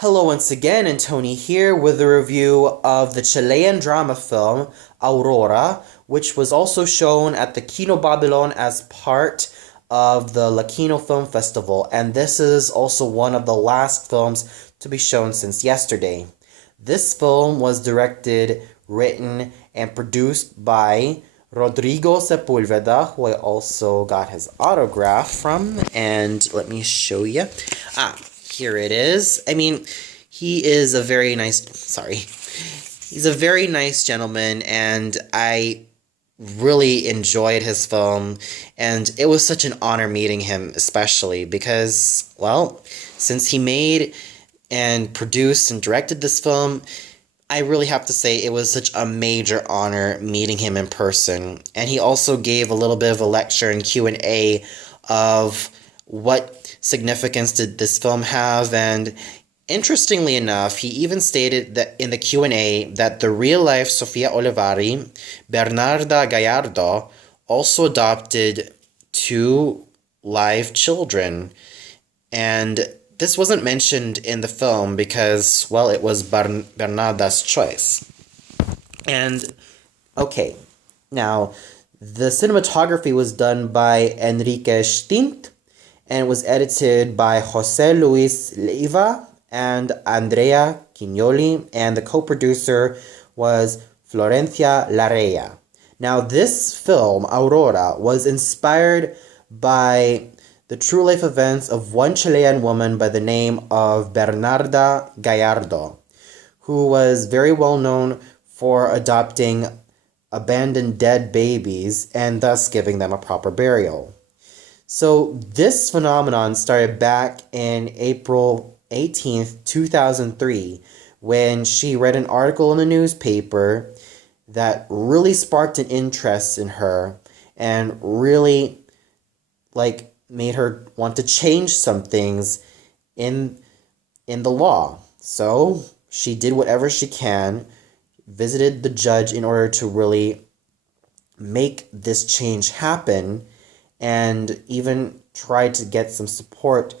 Hello once again, and Tony here with a review of the Chilean drama film Aurora, which was also shown at the Kino Babylon as part of the Latino Film Festival, and this is also one of the last films to be shown since yesterday. This film was directed, written, and produced by Rodrigo Sepulveda, who I also got his autograph from, and let me show you. Here it is. He is a very nice, he's a very nice gentleman, and I really enjoyed his film, and it was such an honor meeting him, especially because, well, since he made and produced and directed this film, I really have to say it was such a major honor meeting him in person. And he also gave a little bit of a lecture and Q&A of what significance did this film have, and interestingly enough, he even stated that in the Q&A that the real-life Sofia Olivari, Bernarda Gallardo, also adopted two live children. And this wasn't mentioned in the film because, well, it was Bernarda's choice. And, okay, now, the cinematography was done by Enrique Stint, and it was edited by José Luis Leiva and Andrea Quignoli, and the co-producer was Florencia Larrea. Now, this film, Aurora, was inspired by the true life events of one Chilean woman by the name of Bernarda Gallardo, who was very well known for adopting abandoned dead babies and thus giving them a proper burial. So this phenomenon started back in April 18th, 2003, when she read an article in the newspaper that really sparked an interest in her and really, made her want to change some things in the law. So she did whatever she can, visited the judge in order to really make this change happen, and even tried to get some support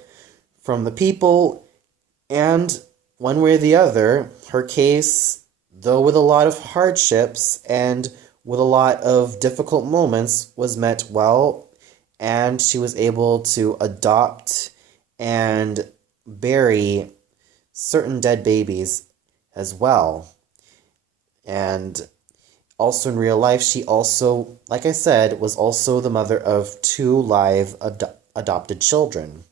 from the people. And one way or the other, her case, though with a lot of hardships and with a lot of difficult moments, was met well, and she was able to adopt and bury certain dead babies as well. And also in real life, she also, like I said, was also the mother of two live adopted children.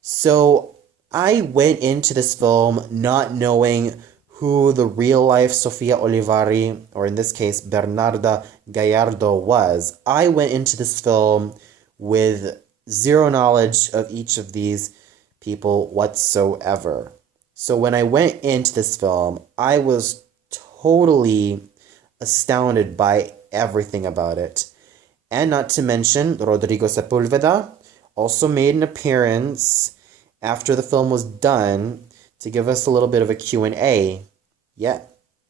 So I went into this film not knowing who the real-life Sofia Olivari, or in this case, Bernarda Gallardo, was. I went into this film with zero knowledge of each of these people whatsoever. So when I went into this film, I was totally astounded by everything about it. And not to mention, Rodrigo Sepulveda also made an appearance after the film was done to give us a little bit of a Q&A. Yeah,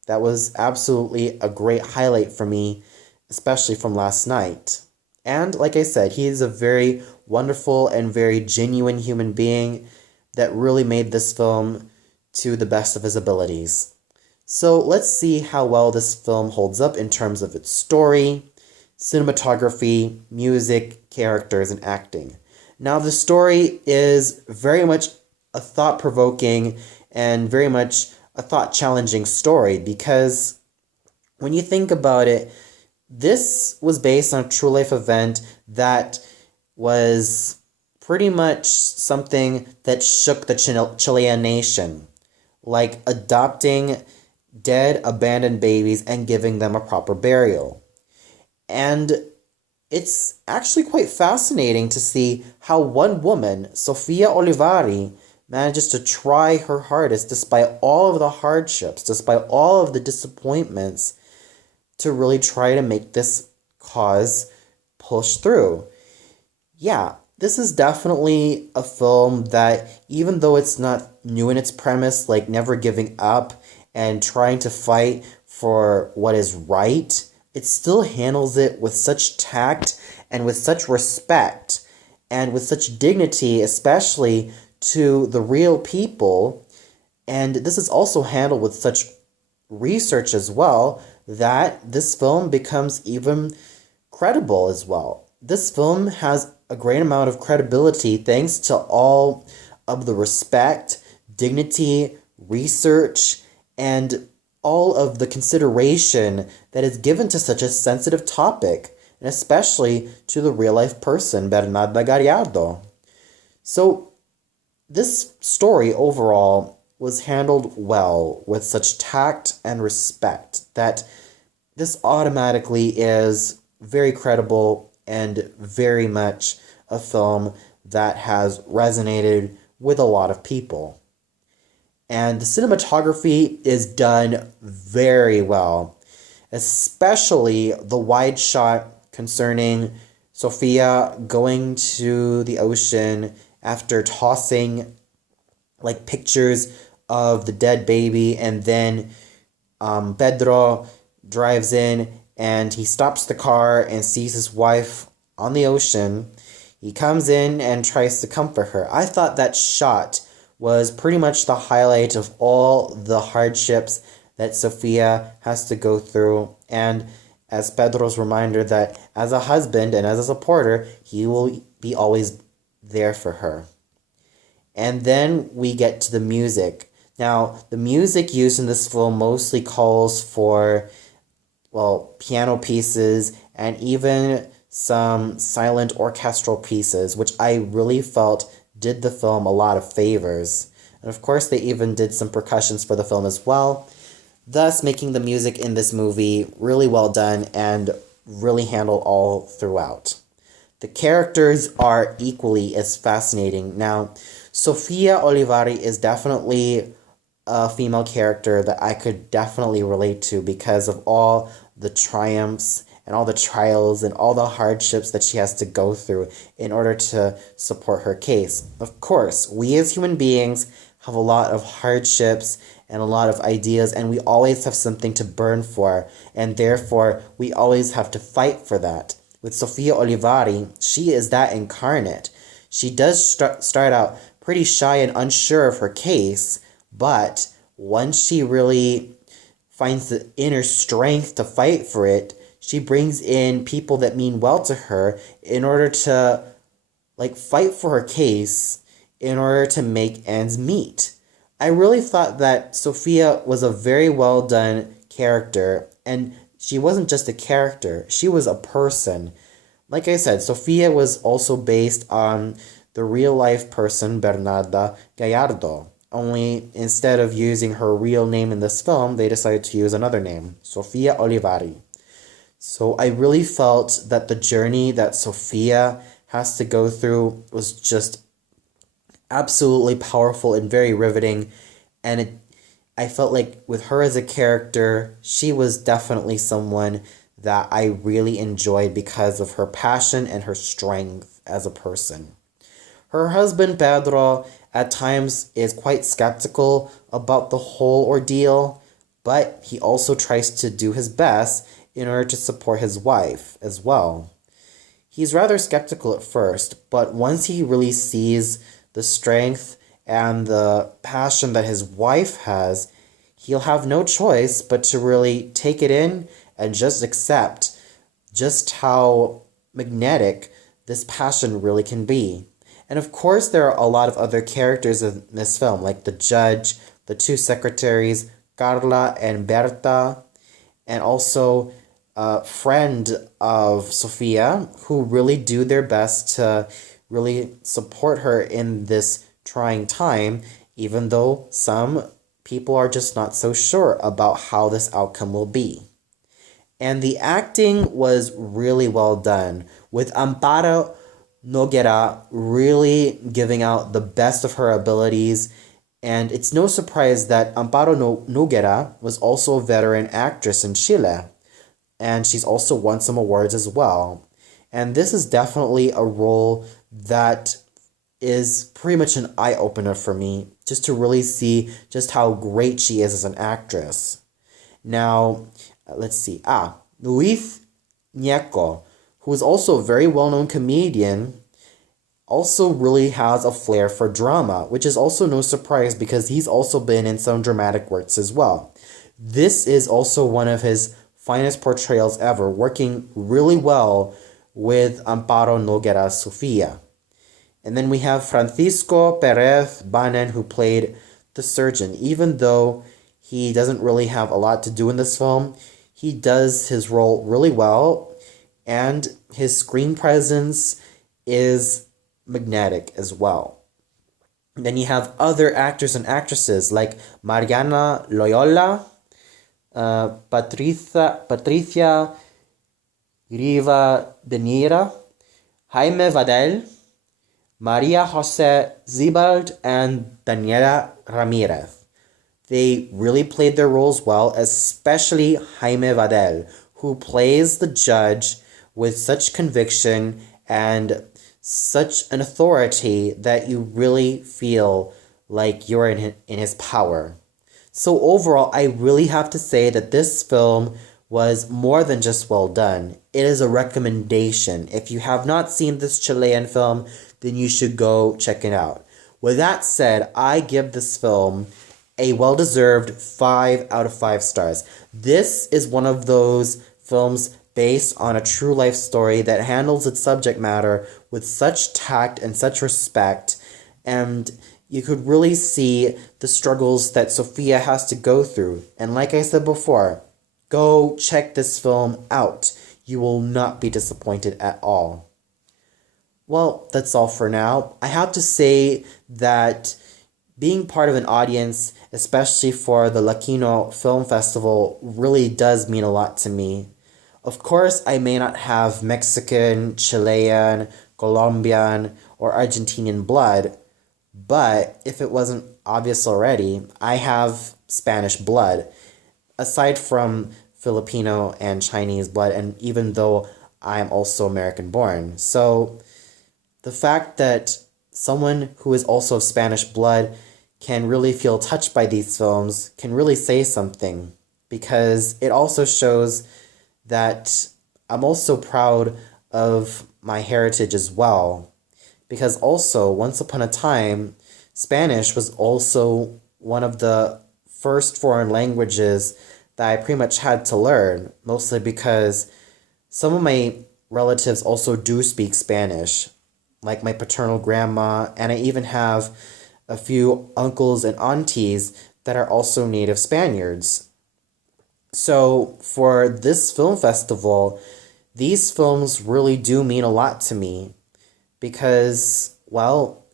that was absolutely a great highlight for me, especially from last night. And like I said, he is a very wonderful and very genuine human being that really made this film to the best of his abilities. So let's see how well this film holds up in terms of its story, cinematography, music, characters, and acting. Now, the story is very much a thought-provoking and very much a thought-challenging story, because when you think about it, this was based on a true-life event that was pretty much something that shook the Chilean nation, like adopting dead, abandoned babies and giving them a proper burial. And it's actually quite fascinating to see how one woman, Sofia Olivari, manages to try her hardest despite all of the hardships, despite all of the disappointments, to really try to make this cause push through. Yeah, this is definitely a film that, even though it's not new in its premise, like never giving up and trying to fight for what is right, it still handles it with such tact and with such respect and with such dignity, especially to the real people And this is also handled with such research as well that this film becomes even credible as well. This film has a great amount of credibility thanks to all of the respect, dignity, research, and all of the consideration that is given to such a sensitive topic, and especially to the real life person, Bernarda Gallardo. So, this story overall was handled well with such tact and respect that this automatically is very credible and very much a film that has resonated with a lot of people. And the cinematography is done very well, especially the wide shot concerning Sofia going to the ocean after tossing like pictures of the dead baby, and then Pedro drives in and he stops the car and sees his wife on the ocean. He comes in and tries to comfort her. I thought that shot was pretty much the highlight of all the hardships that Sofia has to go through, and as Pedro's reminder that as a husband and as a supporter, he will be always there for her. And then we get to the music. Now, the music used in this film mostly calls for, well, piano pieces and even some silent orchestral pieces, which I really felt did the film a lot of favors. And of course, they even did some percussions for the film as well, thus making the music in this movie really well done and really handled all throughout. The characters are equally as fascinating. Now, Sofia Olivari is definitely a female character that I could definitely relate to because of all the triumphs and all the trials and all the hardships that she has to go through in order to support her case. Of course, we as human beings have a lot of hardships and a lot of ideas, and we always have something to burn for, and therefore we always have to fight for that. With Sofia Olivari, she is that incarnate. She does start out pretty shy and unsure of her case, but once she really finds the inner strength to fight for it, she brings in people that mean well to her in order to fight for her case in order to make ends meet. I really thought that Sofia was a very well done character, and she wasn't just a character, she was a person. Like I said, Sofia was also based on the real life person Bernarda Gallardo. Only instead of using her real name in this film, they decided to use another name, Sofia Olivari. So I really felt that the journey that Sofia has to go through was just absolutely powerful and very riveting. And I felt like with her as a character, she was definitely someone that I really enjoyed because of her passion and her strength as a person. Her husband, Pedro, at times is quite skeptical about the whole ordeal, but he also tries to do his best in order to support his wife as well. He's rather skeptical at first, but once he really sees the strength and the passion that his wife has, he'll have no choice but to really take it in and just accept just how magnetic this passion really can be. And of course, there are a lot of other characters in this film, like the judge, the two secretaries, Carla and Berta, and also a friend of Sofia, who really do their best to really support her in this trying time, even though some people are just not so sure about how this outcome will be. And the acting was really well done, with Amparo Noguera really giving out the best of her abilities. And it's no surprise that Amparo Noguera was also a veteran actress in Chile, and she's also won some awards as well. And this is definitely a role that is pretty much an eye-opener for me, just to really see just how great she is as an actress. Now, let's see. Luis Ñeco, who is also a very well-known comedian, also really has a flair for drama, which is also no surprise because he's also been in some dramatic works as well. This is also one of his finest portrayals ever, working really well with Amparo Noguera Sofia. And then we have Francisco Perez-Bannen, who played the surgeon. Even though he doesn't really have a lot to do in this film, he does his role really well, and his screen presence is magnetic as well. And then you have other actors and actresses like Mariana Loyola, Patricia Riva Benira, Jaime Vadel, Maria Jose Zibald, and Daniela Ramirez. They really played their roles well, especially Jaime Vadel, who plays the judge with such conviction and such an authority that you really feel like you're in his power. So overall, I really have to say that this film was more than just well done. It is a recommendation. If you have not seen this Chilean film, then you should go check it out. With that said, I give this film a well-deserved 5 out of 5 stars. This is one of those films based on a true life story that handles its subject matter with such tact and such respect, and you could really see the struggles that Sofia has to go through. And like I said before, go check this film out. You will not be disappointed at all. Well, that's all for now. I have to say that being part of an audience, especially for the Latino Film Festival, really does mean a lot to me. Of course, I may not have Mexican, Chilean, Colombian, or Argentinian blood, but if it wasn't obvious already, I have Spanish blood, aside from Filipino and Chinese blood, and even though I'm also American born. So the fact that someone who is also of Spanish blood can really feel touched by these films can really say something, because it also shows that I'm also proud of my heritage as well. Because also, once upon a time, Spanish was also one of the first foreign languages that I pretty much had to learn, mostly because some of my relatives also do speak Spanish, like my paternal grandma, and I even have a few uncles and aunties that are also native Spaniards. So for this film festival, these films really do mean a lot to me because, well,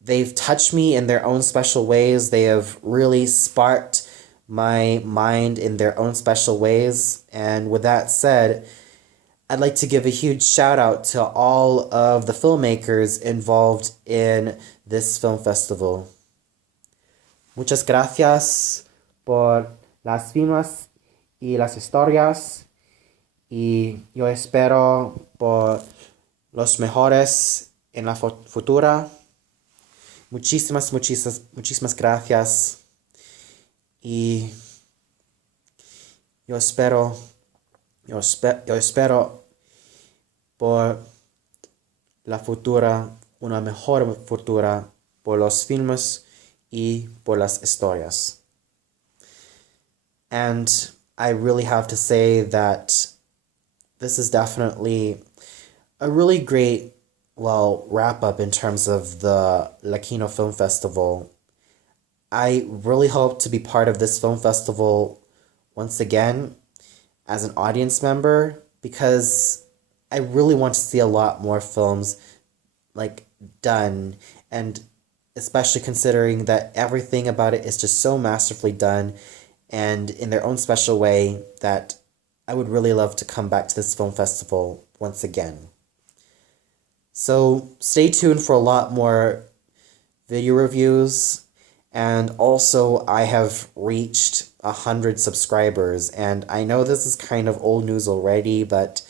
they've touched me in their own special ways. They have really sparked my mind in their own special ways. And with that said, I'd like to give a huge shout out to all of the filmmakers involved in this film festival. Muchas gracias por las filmes y las historias, y yo espero por los mejores en la futura. Muchísimas gracias, y yo espero por la futura, una mejor futura por los filmes y por las historias. And I really have to say that this is definitely a really great, well, wrap up in terms of the Latino Film Festival. I really hope to be part of this film festival once again as an audience member, because I really want to see a lot more films like done, and especially considering that everything about it is just so masterfully done and in their own special way, that I would really love to come back to this film festival once again. So stay tuned for a lot more video reviews. And also, I have reached 100 subscribers, and I know this is kind of old news already, but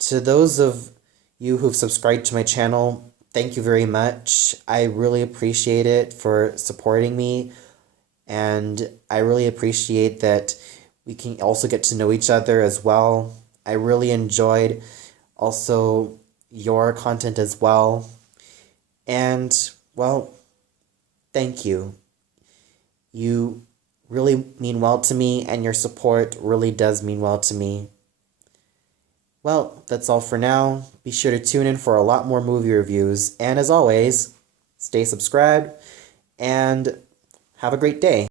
to those of you who've subscribed to my channel, thank you very much. I really appreciate it for supporting me, and I really appreciate that we can also get to know each other as well. I really enjoyed also your content as well. And, well, thank you. You really mean well to me, and your support really does mean well to me. Well, that's all for now. Be sure to tune in for a lot more movie reviews. And as always, stay subscribed and have a great day.